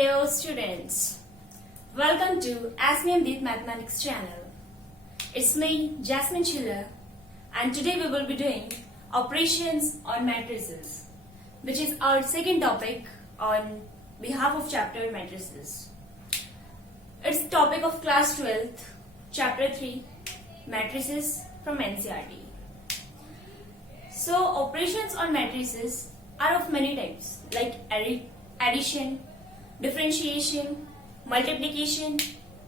Hello students, welcome to SMM Deep Mathematics channel. It's me Jasmine Chiller and today we will be doing operations on matrices, which is our second topic on behalf of chapter matrices. It's the topic of class 12th, chapter 3, matrices from NCERT. So operations on matrices are of many types like addition, differentiation, multiplication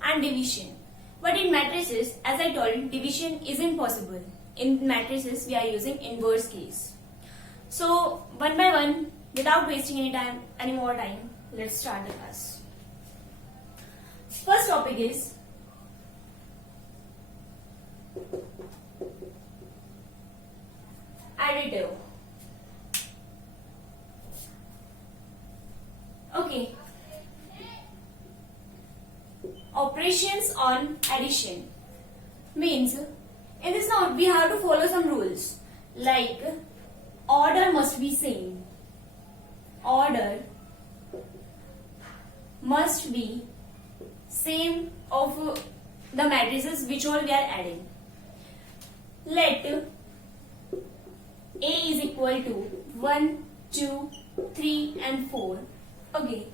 and division. But in matrices, as I told you, division isn't possible. In matrices, we are using inverse case. So one by one, without wasting any more time, let's start the class. First topic is additive. Okay. Operations on addition means in this note we have to follow some rules like order must be same. Order must be same of the matrices which all we are adding. Let A is equal to 1, 2, 3 and 4. Okay.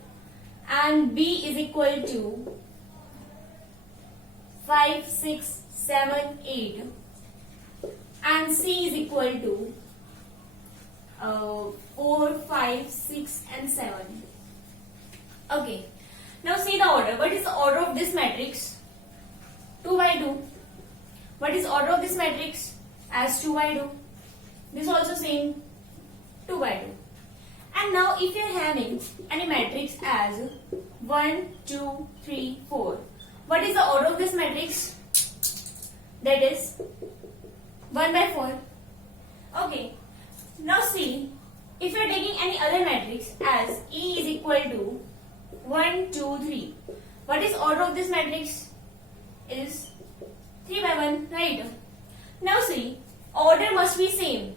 And B is equal to 5, 6, 7, 8. And C is equal to 4, 5, 6 and 7. Okay. Now see the order. What is the order of this matrix? 2 by 2. What is order of this matrix? As 2 by 2. This also same 2 by 2. And now if you are having any matrix as 1, 2, 3, 4. What is the order of this matrix? That is 1 by 4. Okay. Now see, if you are taking any other matrix as E is equal to 1, 2, 3. What is order of this matrix? Is 3 by 1, right? Now see, order must be same.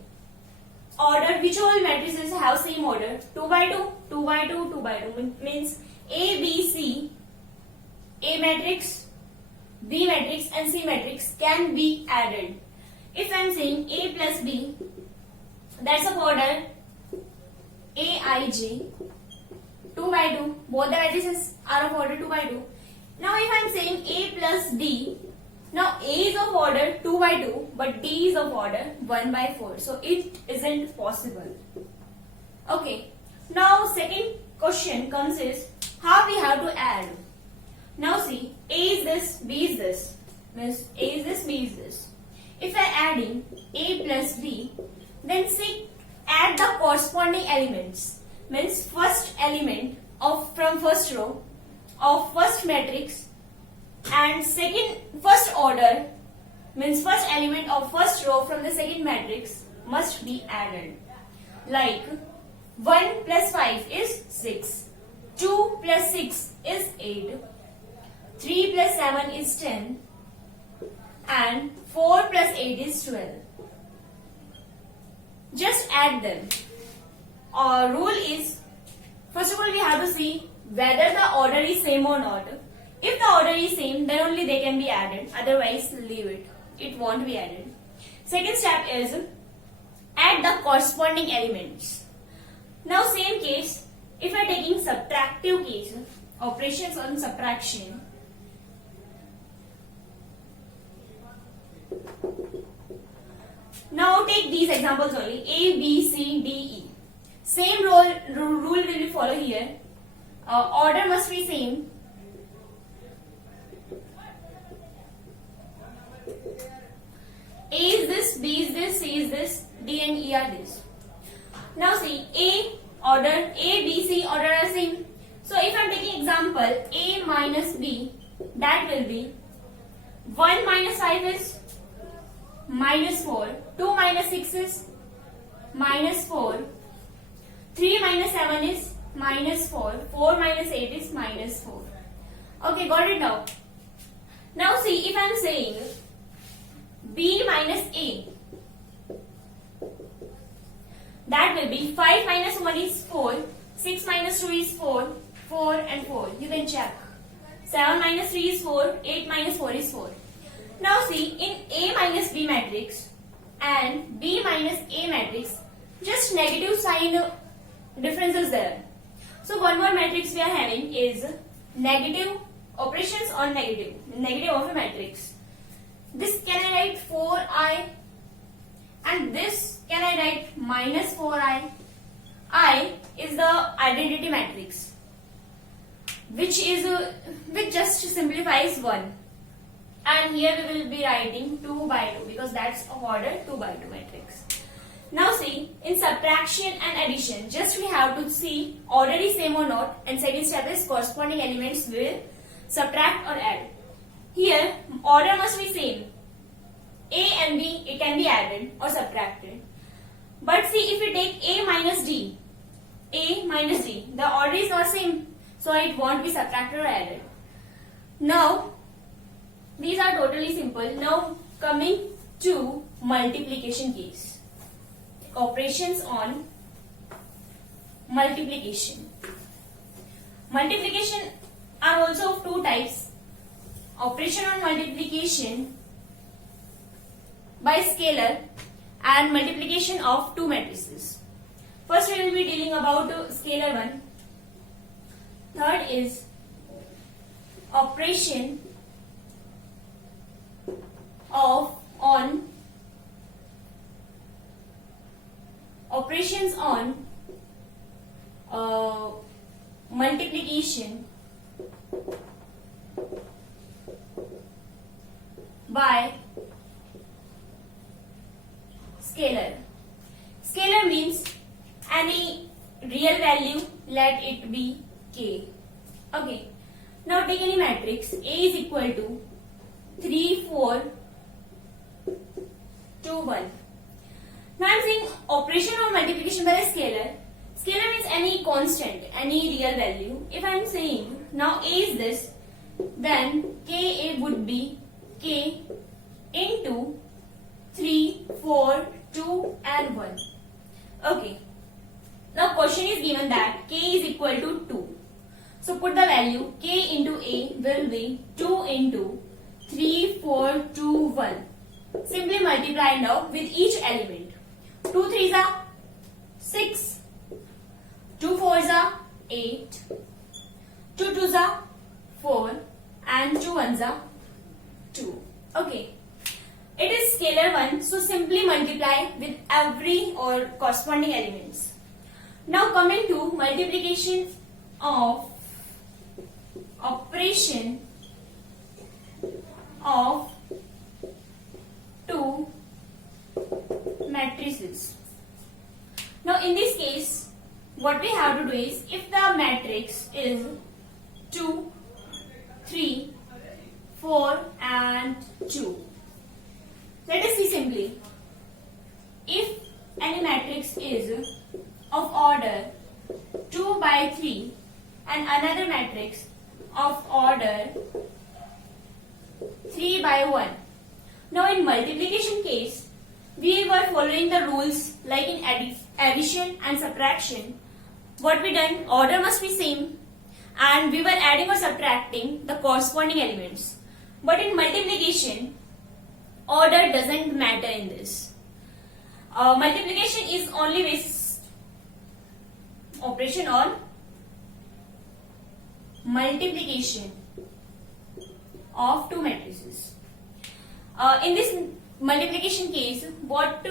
Order, which all matrices have same order? 2 by 2, 2 by 2, 2 by 2 means A, B, C, A matrix, B matrix and C matrix can be added. If I am saying A plus B, that's of order Aij, 2 by 2, both the matrices are of order 2 by 2. Now if I am saying A plus D, now A is of order 2 by 2 but D is of order 1 by 4. So it isn't possible. Okay. Now second question comes is how we have to add. Now see, A is this, B is this. Means A is this, B is this. If I adding A plus B, then see, add the corresponding elements. Means first element of from first row of first matrix and first order means first element of first row from the second matrix must be added. Like 1 plus 5 is 6, 2 plus 6 is 8, 3 plus 7 is 10 and 4 plus 8 is 12. Just add them. Our rule is, first of all we have to see whether the order is same or not. If the order is same, then only they can be added. Otherwise, leave it. It won't be added. Second step is add the corresponding elements. Now same case, if I am taking subtractive case, operations on subtraction. Now take these examples only. A, B, C, D, E. Same rule will be follow here. Order must be same. A is this, B is this, C is this, D and E are this. Now see, A order, A, B, C order are same. So if I am taking example A minus B, that will be 1 minus 5 is minus 4, 2 minus 6 is minus 4, 3 minus 7 is minus 4, 4 minus 8 is minus 4. Okay, got it now. Now see, if I am saying B minus A, that will be 5 minus 1 is 4, 6 minus 2 is 4, 4 and 4. You can check. 7 minus 3 is 4. 8 minus 4 is 4. Now see, in A minus B matrix and B minus A matrix, just negative sign difference is there. So one more matrix we are having is negative operations on negative of a matrix. This can I write 4i, and this can I write minus 4i. I is the identity matrix, which just simplifies 1. And here we will be writing 2 by 2 because that's of order 2 by 2 matrix. Now see, in subtraction and addition, just we have to see order is same or not, and second step is corresponding elements will subtract or add. Here order must be same. A and B, it can be added or subtracted. But see, if we take A minus D, the order is not same, so it won't be subtracted or added. Now these are totally simple. Now coming to multiplication case. Operations on multiplication. Multiplication are also of two types. Operation on multiplication by scalar and multiplication of two matrices. First we will be dealing about scalar one. Third is operation on operations on multiplication by scalar. Scalar means any real value, let it be k. Okay. Now take any matrix. A is equal to 3, 4, 2, 1. Now I am saying operation on multiplication by a scalar. Scalar means any constant, any real value. If I am saying now A is this, then Ka would be k into 3, 4, 2 and 1. Okay. Now question is given that k is equal to 2. So put the value k into A will be 2 into 3, 4, 2, 1. Simply multiply now with each element. 2 3s are 6, 2 4s are 8, 2 2s are 4 and 2 1s are 2. Okay. It is scalar one, so simply multiply with every or corresponding elements. Now coming to multiplication of operation of two matrices. Now in this case, what we have to do is, if the matrix is 2, 3, 4 and 2. Let us see simply. If any matrix is of order 2 by 3 and another matrix of order 3 by 1. Now in multiplication case, we were following the rules like in addition and subtraction. What we done, order must be same and we were adding or subtracting the corresponding elements. But in multiplication, order doesn't matter in this. Multiplication is only based operation on multiplication of two matrices. In this multiplication case, what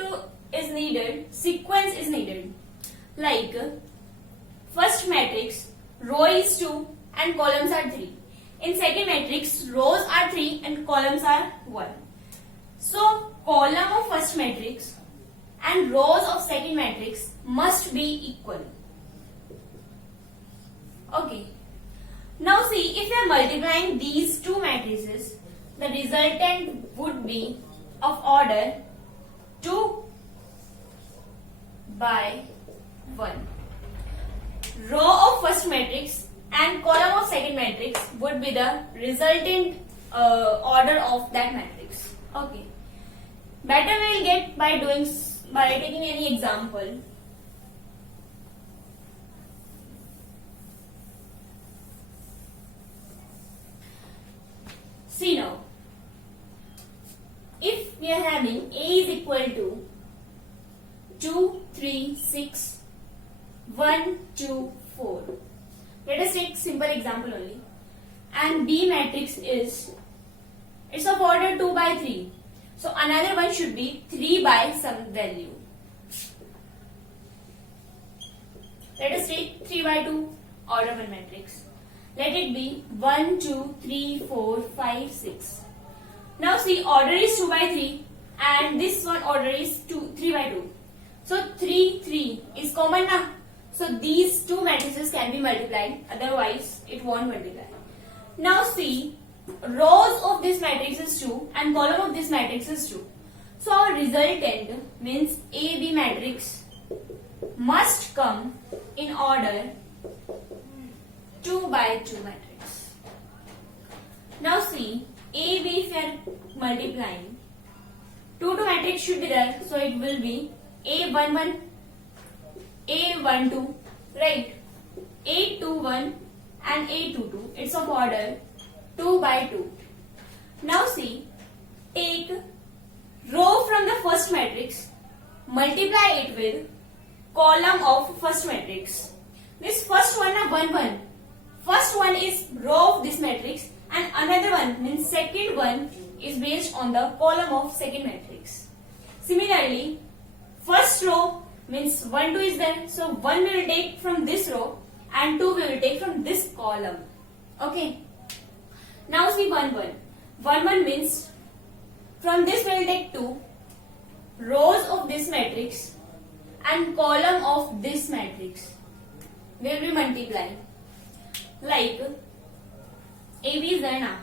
is needed? Sequence is needed. Like first matrix, row is 2 and columns are 3. In second matrix, rows are 3 and columns are 1. So column of first matrix and rows of second matrix must be equal. Okay. Now see, if we are multiplying these two matrices, the resultant would be of order 2 by 1. Row of first matrix and column of second matrix would be the resultant order of that matrix. Okay. Better we will get by taking any example. See now, if we are having A is equal to 2, 3, 6, 1, 2, 4. Let us take simple example only. And B matrix is, it's of order 2 by 3. So another one should be 3 by some value. Let us take 3 by 2 order 1 matrix. Let it be 1, 2, 3, 4, 5, 6. Now see, order is 2 by 3 and this one order is 3 by 2. So 3, 3 is common now. So these two matrices can be multiplied, otherwise it won't multiply. Now see, rows of this matrix is 2 and column of this matrix is 2. So our resultant means AB matrix must come in order 2 by 2 matrix. Now see, AB if we are multiplying, 2 matrix should be there, so it will be A11, A12, right? A21 and A22. It's of order 2 by 2. Now see, take row from the first matrix, multiply it with column of first matrix. This first one is 1, 1. First one is row of this matrix and another one means second one is based on the column of second matrix. Similarly, first row means 1, 2 is there. So 1 we will take from this row and 2 we will take from this column. Okay. Now see 1, 1. 1, 1 means from this we will take 2 rows of this matrix and column of this matrix. We will be multiplying. Like AB is there now.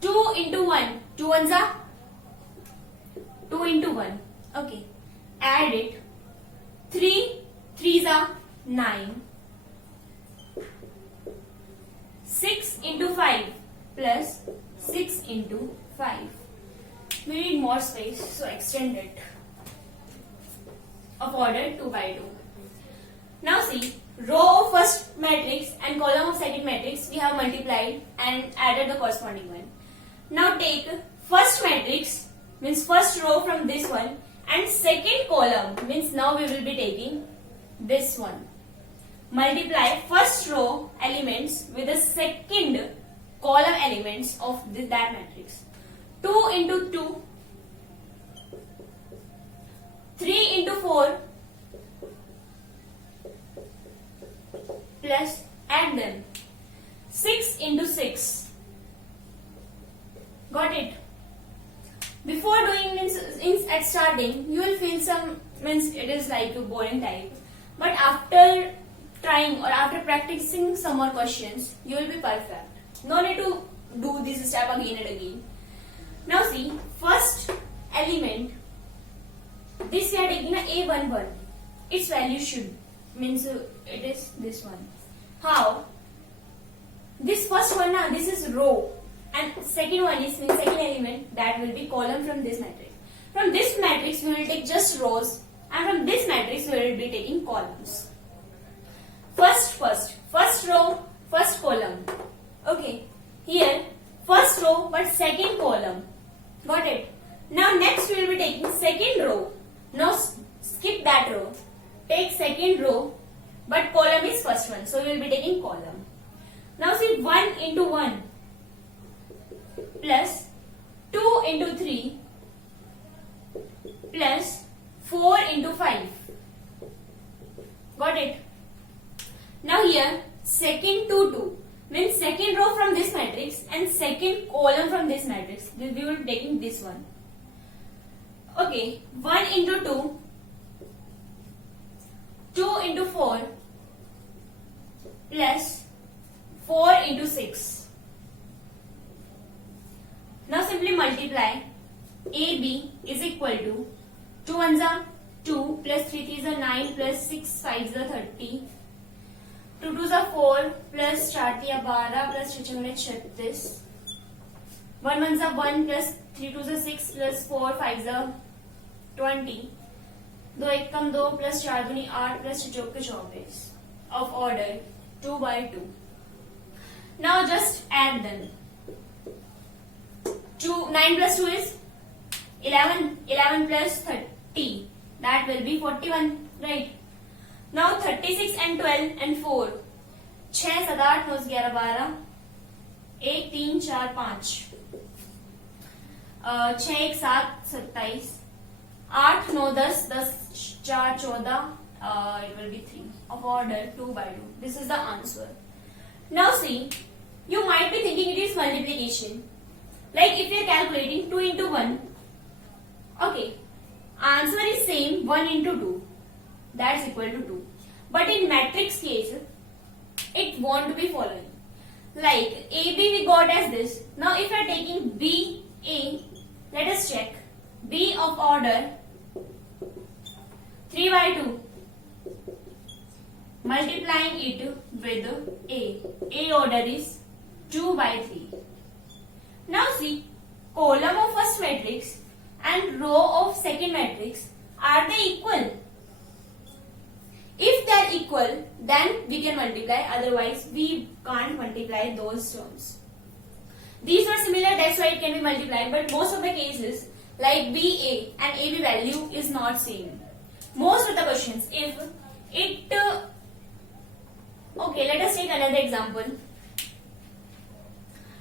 Two into 1. 2 ones are 2 into 1. Okay. Add it. 3 3s are 9. 6 into 5 plus 6 into 5. We need more space, so extend it. Of order 2 by 2. Now see, row of first matrix and column of second matrix we have multiplied and added the corresponding one. Now take first matrix means first row from this one and second column means now we will be taking this one. Multiply first row elements with the second column elements of that matrix. 2 into 2, 3 into 4 plus add them 6 into 6. Got it? Before doing means at starting you will feel some means it is like a boring type, but after trying or after practicing some more questions you will be perfect. No need to do this step again and again. Now see, first element, this we are taking a A11. Its value should means it is this one. How? This first one now, this is row, and second one is means second element that will be column from this matrix. From this matrix we will take just rows, and from this matrix we will be taking columns. First row, first column. Okay, here first row but second column. Got it? Now next we will be taking second row. Now skip that row. Take second row but column is first one. So we will be taking column. Now see 1 into 1 plus 2 into 3 plus 4 into 5. Got it? Now here second to 2 means second row from this matrix and second column from this matrix. We will be taking this one. Okay, 1 into 2, 2 into 4 plus 4 into 6. Now simply multiply. AB is equal to 2 ones are 2 plus 3 threes are 9 plus 6 5s are 30. 2 twos are 4 plus 4 दिया 12 plus 6 36. 1 ones are 1 plus 3 twos are 6 plus 4 5s are 20. दो एकम दो plus 4 दूनी 8 plus 6 चौके 24 of order 2 by 2. Now just add them. 9 plus 2 is 11. 11 plus 30, that will be 41, right? Now 36 and 12 and 4. 6 7 8 9 11 12 1 3 4 5 6 1 7 27 8 9 10 10 4 14 it will be 3 of order 2 by 2. This is the answer. Now see, you might be thinking it is multiplication. Like if you are calculating 2 into 1, okay, answer is same 1 into 2, that's equal to 2. But in matrix case, it won't be following. Like AB we got as this. Now if you are taking BA, let us check. B of order 3 by 2. Multiplying it with A. A order is 2 by 3. Now see, column of first matrix and row of second matrix, are they equal? If they are equal, then we can multiply, otherwise we can't multiply those terms. These are similar, that's why it can be multiplied, but most of the cases like BA and AB value is not same. Most of the questions, if it okay, let us take another example.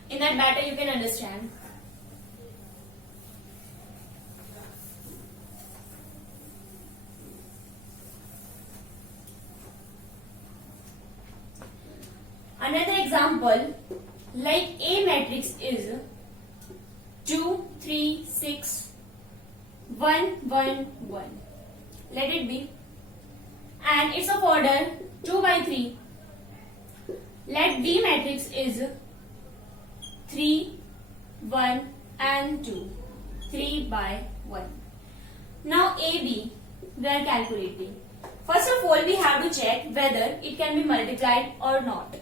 In that better you can understand. Another example, like A matrix is 2 3 6 1 1 1. Let it be, and it's of order 2 by 3. Let B matrix is 3 1 and 2, 3 by 1. Now AB we are calculating. First of all we have to check whether it can be multiplied or not.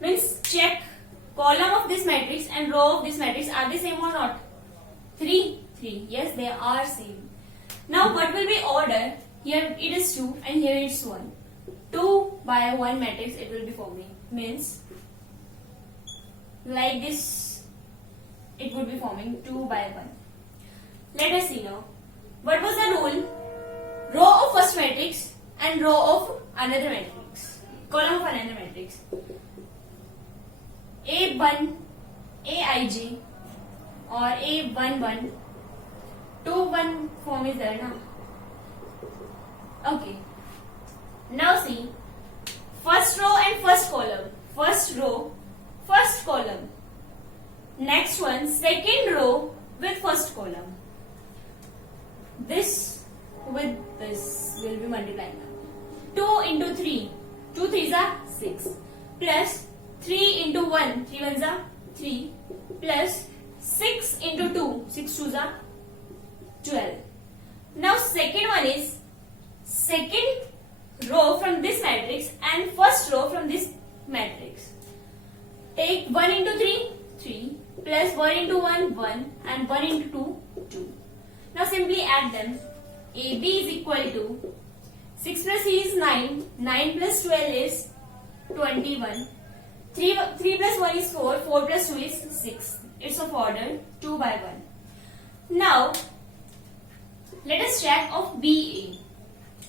Means check column of this matrix and row of this matrix, are they same or not? 3 3, yes they are same. Now what will be order? Here it is 2 and here it's 1. 2 by 1 matrix it will be forming. Means like this it would be forming 2 by 1. Let us see now. What was the rule? Row of first matrix and row of another matrix. Column of another matrix. A1, Aij or A11, 2 1 form is there now. Okay. Now see, first row and first column. First row, first column. Next one, second row with first column. This with this will be multiplying now. 2 into 3, 2 3s are 6, plus 3 into 1, 3 1s are 3, plus 6 into 2, 6 2s are 12. Now second one is second row from this matrix and first row from this matrix. Take 1 into 3, 3, plus 1 into 1, 1, and 1 into 2, 2. Now simply add them. AB is equal to 6 plus 3 is 9, 9 plus 12 is 21, 3 plus 1 is 4, 4 plus 2 is 6. It's of order 2 by 1. Now, let us check of BA.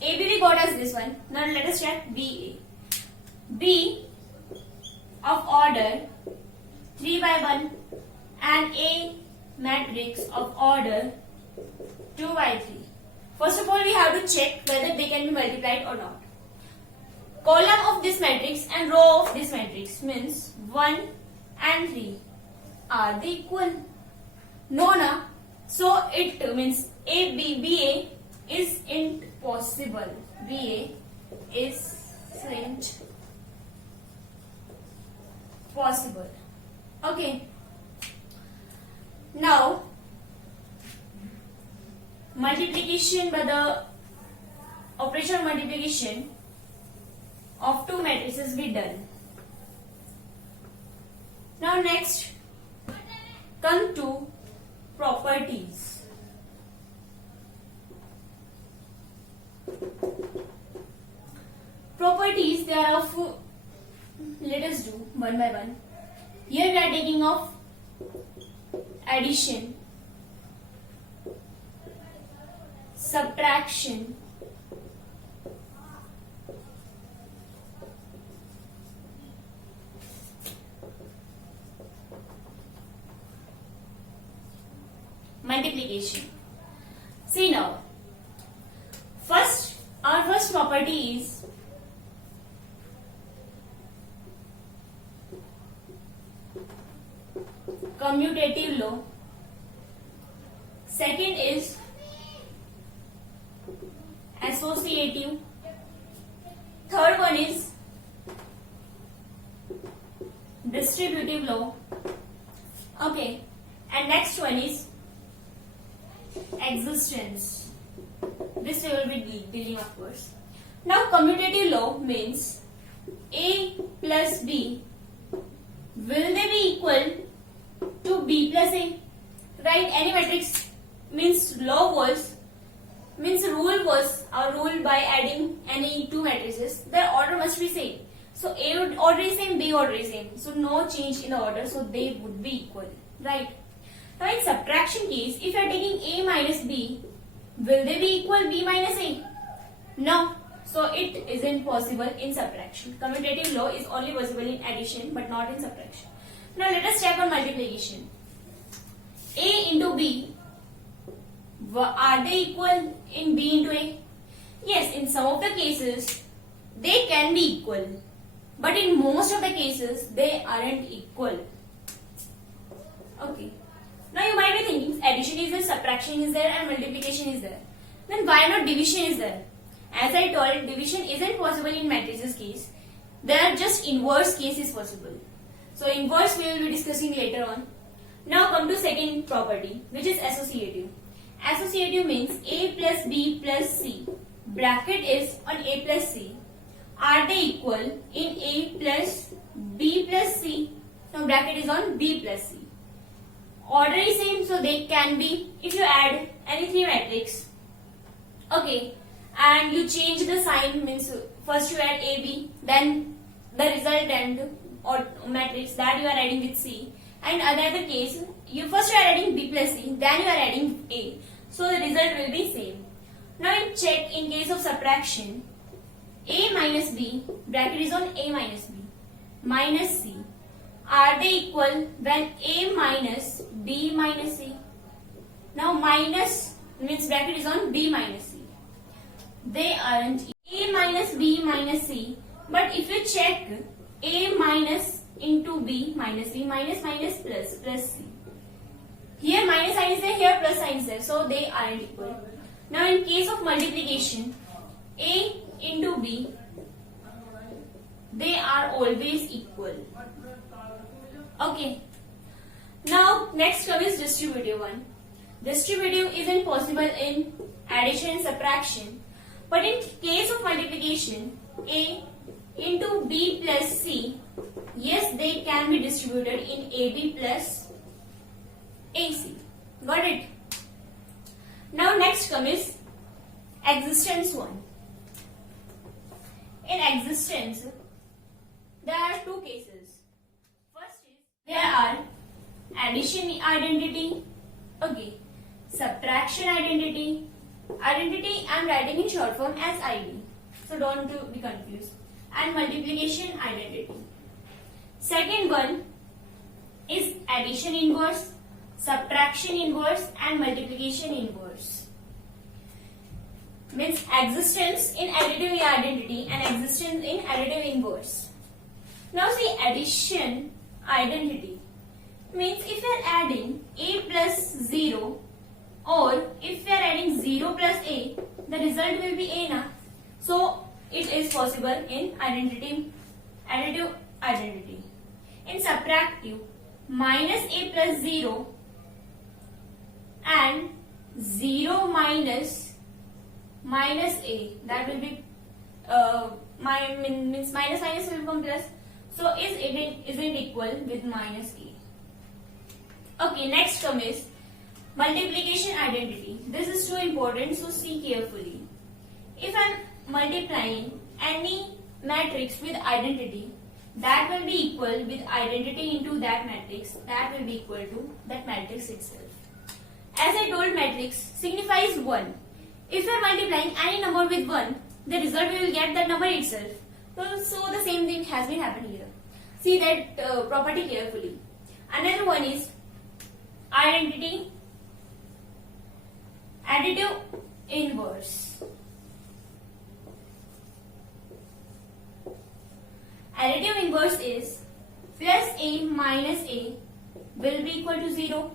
AB we got as this one. Now let us check BA. B of order 3 by 1 and A matrix of order 2 by 3. First of all, we have to check whether they can be multiplied or not. Column of this matrix and row of this matrix means 1 and 3. Are they equal? No, na. So it means BA is impossible. BA isn't possible. Okay. Now, multiplication by the operation of multiplication of two matrices be done. Now next, come to properties. properties, they are of, let us do one by one. Here we are taking of addition, subtraction, multiplication. See now, our first property is commutative law. Second is associative. Third one is distributive law. Okay, and next one is existence. This we will be dealing, of course. Now, commutative law means A plus B, will they be equal to B plus A? Right? Any matrix means rule was or rule by adding any two matrices, their order must be same. So A order is same, B order is same. So no change in the order, so they would be equal. Right? Now in subtraction case, if you are taking A minus B, will they be equal B minus A? No. So it isn't possible in subtraction. Commutative law is only possible in addition but not in subtraction. Now let us check on multiplication. A into B, are they equal in B into A? Yes, in some of the cases they can be equal, but in most of the cases they aren't equal. Okay. Now you might be thinking addition is there, subtraction is there and multiplication is there. Then why not division is there? As I told, division isn't possible in matrices case. There are just inverse cases possible. So inverse we will be discussing later on. Now come to second property, which is associative. Associative means A plus B plus C. Bracket is on A plus C. Are they equal in A plus B plus C? Now bracket is on B plus C. Order is same, so they can be, if you add any three matrix, okay, and you change the sign, means first you add AB, then the resultant or matrix that you are adding with C, and another case, you are adding B plus C, then you are adding A, so the result will be same. Now in check, in case of subtraction, A minus B, bracket is on A minus B, minus C. Are they equal when A minus B minus C? Now minus means bracket is on B minus C. They aren't. A minus B minus C. But if you check, A minus into B minus B minus plus C. Here minus sign is there, here plus sign is there. So they aren't equal. Now in case of multiplication, A into B, they are always equal. Okay. Now next comes distributive one. Distributive isn't possible in addition and subtraction, but in case of multiplication, A into B plus C, yes, they can be distributed in AB plus AC. Got it? Now next comes existence one. In existence, there are two cases. First is there are addition identity, okay, subtraction identity. Identity I am writing in short form as ID, so don't be confused, and multiplication identity. Second one is addition inverse, subtraction inverse and multiplication inverse. Means existence in additive identity and existence in additive inverse. Now see addition identity means if you are adding A plus 0 or if you are adding 0 plus A, the result will be A na. So it is possible in additive identity. In subtractive, minus A plus 0 and 0 minus A, that will be means minus will become plus. So isn't equal with minus A. Okay, next term is multiplication identity. This is too important, so see carefully. If I am multiplying any matrix with identity, that will be equal with identity into that matrix, that will be equal to that matrix itself. As I told, matrix signifies 1. If you are multiplying any number with 1, the result we will get that number itself. So the same thing has been happening here. See that property carefully. Another one is identity additive inverse. Additive inverse is plus a minus a will be equal to 0.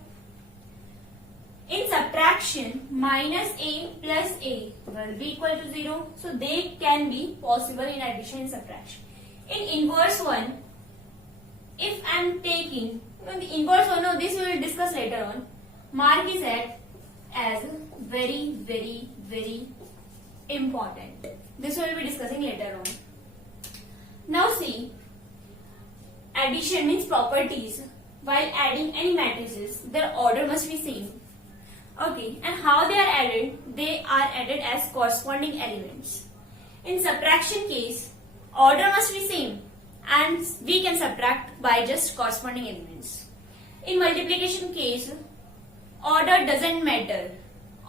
In subtraction, minus a plus a will be equal to 0. So they can be possible in addition and subtraction. In inverse one, if I am taking the inverse one, no, this we will discuss later on. Mark is at as very, very, very important. This we will be discussing later on. Now see, addition means properties. While adding any matrices, their order must be same. Okay, and how they are added? They are added as corresponding elements. In subtraction case, order must be same and we can subtract by just corresponding elements. In multiplication case, order doesn't matter.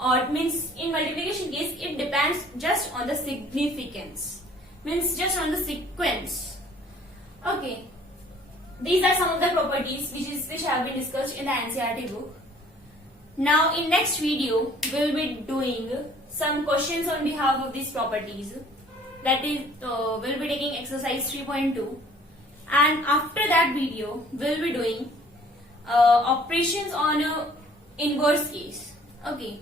Or means in multiplication case, it depends just on the significance. Means just on the sequence. Okay, these are some of the properties which have been discussed in the NCERT book. Now in next video, we will be doing some questions on behalf of these properties. That is, we will be taking exercise 3.2, and after that video, we will be doing operations on a inverse case. Okay,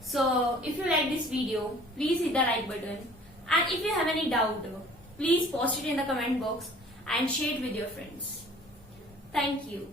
so if you like this video, please hit the like button, and if you have any doubt, please post it in the comment box and share it with your friends. Thank you.